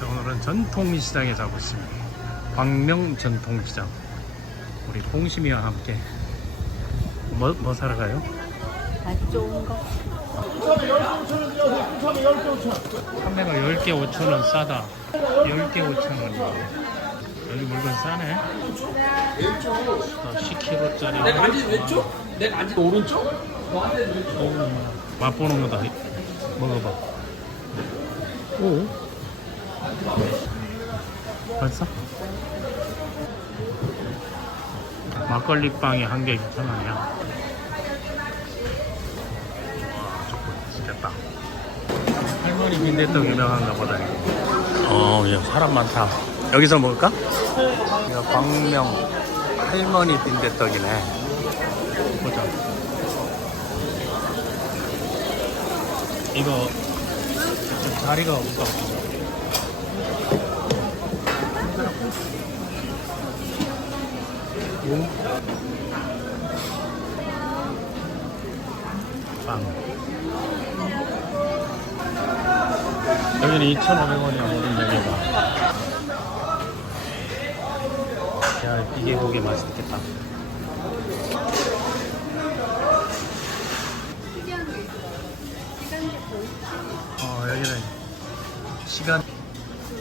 자, 오늘은 전통시장에 잡으십니다. 광명 전통시장. 우리 봉심이와 함께 뭐, 뭐 사러 가요? 아, 좋은 거. 판매가 10개 5천원 싸다. 10개 5천원. 여기 물건 싸네. 어, 10kg짜리. 내가 앉은 왼쪽? 내가 앉은 오른쪽? 너 앉은 왼쪽? 맛보는 거다. 먹어봐. 오. 벌써? 막걸리 빵이 한개 6,000원이야. 와, 좋고, 맛있겠다. 할머니 빈대떡 유명한가 보다. 어, 야, 사람 많다. 여기서 먹을까? 이거 광명 할머니 빈대떡이네. 보자. 이거 다리가 없어. 용? 빵. 여기는 2,500원이야, 모든 가게가. 야, 이게 고게 맛있겠다. 어, 여기는 시간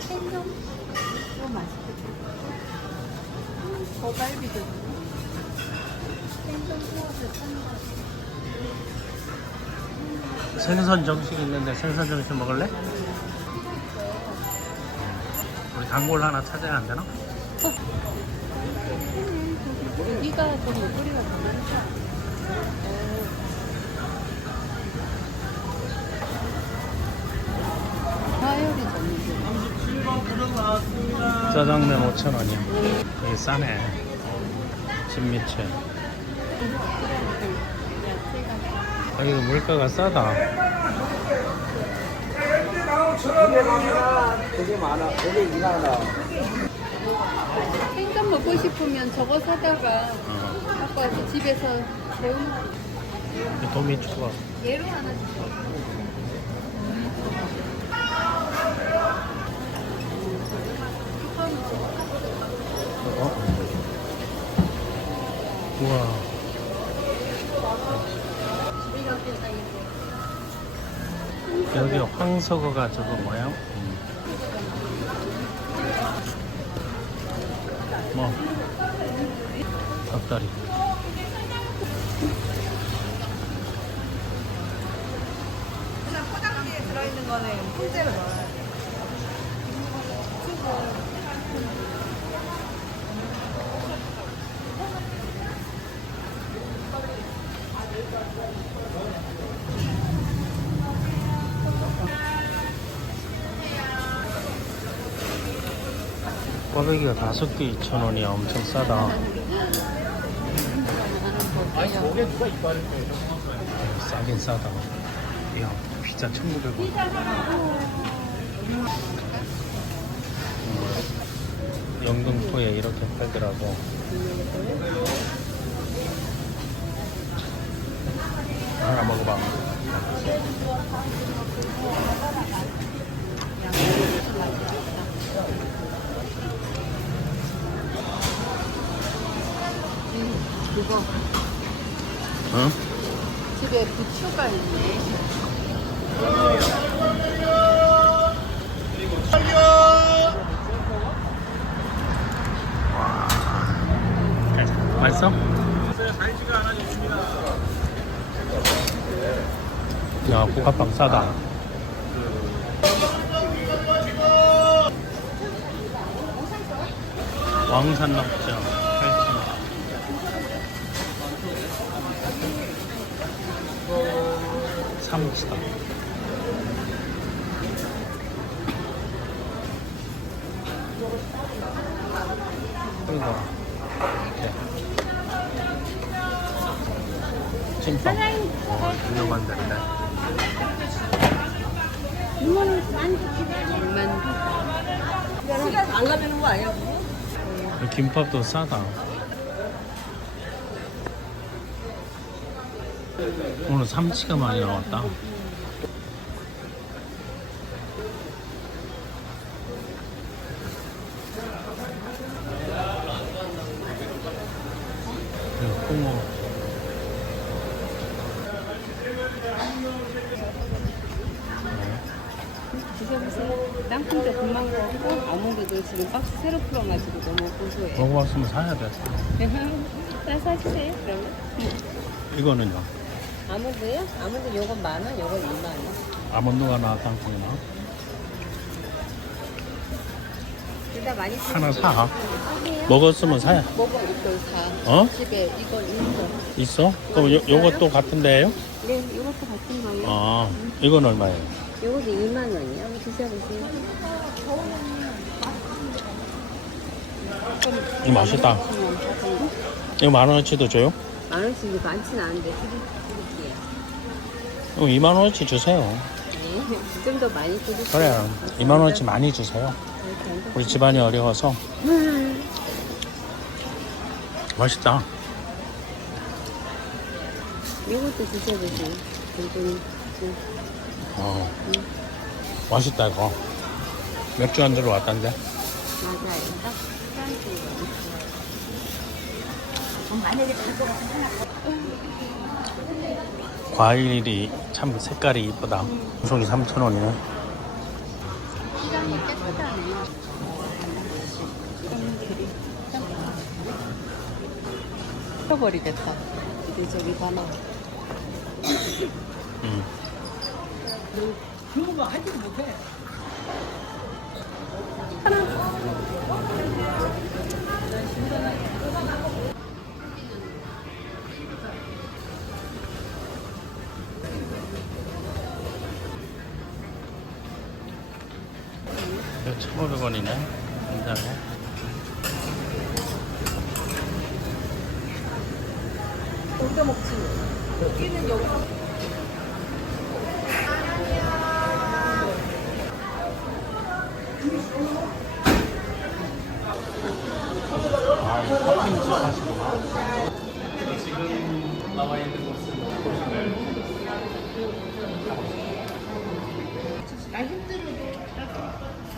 생선? 맛있겠다. 고갈비도 생선 구워서 찬다. 생선 정식 있는데 생선 정식 먹을래? 우리 단골 하나 찾아야 안 되나? 여기가 좀더 많다. 화요리 줬는데. 짜장면 5,000원이야. 싸네. 진미채. 여기도 물가가 싸다. 되게 많아. 되게 많아. 생선 먹고 싶으면 저거 사다가 어. 갖고 와서 집에서. 이 도미 추가. 얘로 하나 주세요. 어? 우와. 여기 황석어가 저거 뭐야? 음. 뭐? 닭다리. 포장지에 들어있는 거는 통째로 넣어요. 꽈배기가 다섯 개 2,000원이야. 엄청 싸다. 싸긴 싸다. 야, 피자 1,900원. 음, 영등포에 이렇게 팔더라고. 하나 먹어봐. 그거 어? 집에 부추가 있네. 맛있어? 야, 볶아빵 싸다. 왕산낙지 그리고 이렇게 찐빵. 어, 유명한 데인데. 얼만 시간 안 가면 거 아니야? 이 김밥도 싸다. 오늘 삼치가 많이 나왔다. 땅콩도 금방 먹고 아몬드도 지금 박스 새로 풀어가지고 너무 고소해. 먹어봤으면 사야 돼. 사주세요 그러면. 이거는요. 아몬드요? 아몬드 요건 만 원, 요건 2만 원. 아몬드가 나 땅콩이나 둘 다 많이 쓰 하나 사. 먹었으면 사야. 먹어 이걸 사. 어? 집에 이거 있어. 있어? 그럼 요, 요것도 같은데요? 네, 이것도 같은 거예요. 아, 이건 얼마예요? 요것도 2만 원이요. 한번 드셔보세요. 이거 맛있다. 이거 만 원어치도 줘요? 만 원씩이 많진 않은데 드릴게요. 그럼 2만 원어치 주세요. 네, 좀더 많이 드릴게요. 그래, 2만 원어치 많이 주세요. 우리 집안이 어려워서 맛있다. 이것도 드셔보세요. 이건 어, 맛있다 이거. 맥주 안주로 왔던데. 맞아요. 딱 짠. 과일이 참 색깔이 이쁘다. 송이 3,000원이네. 시장이 깨끗하네. 잃어버리겠다. 근데 저기 봐봐. 음. 그거 뭐 하지도 못해. 이거 1,500원이네. 괜찮네. 여기 먹지. 여기는 여기. 아, 뭐? 나 힘들어도.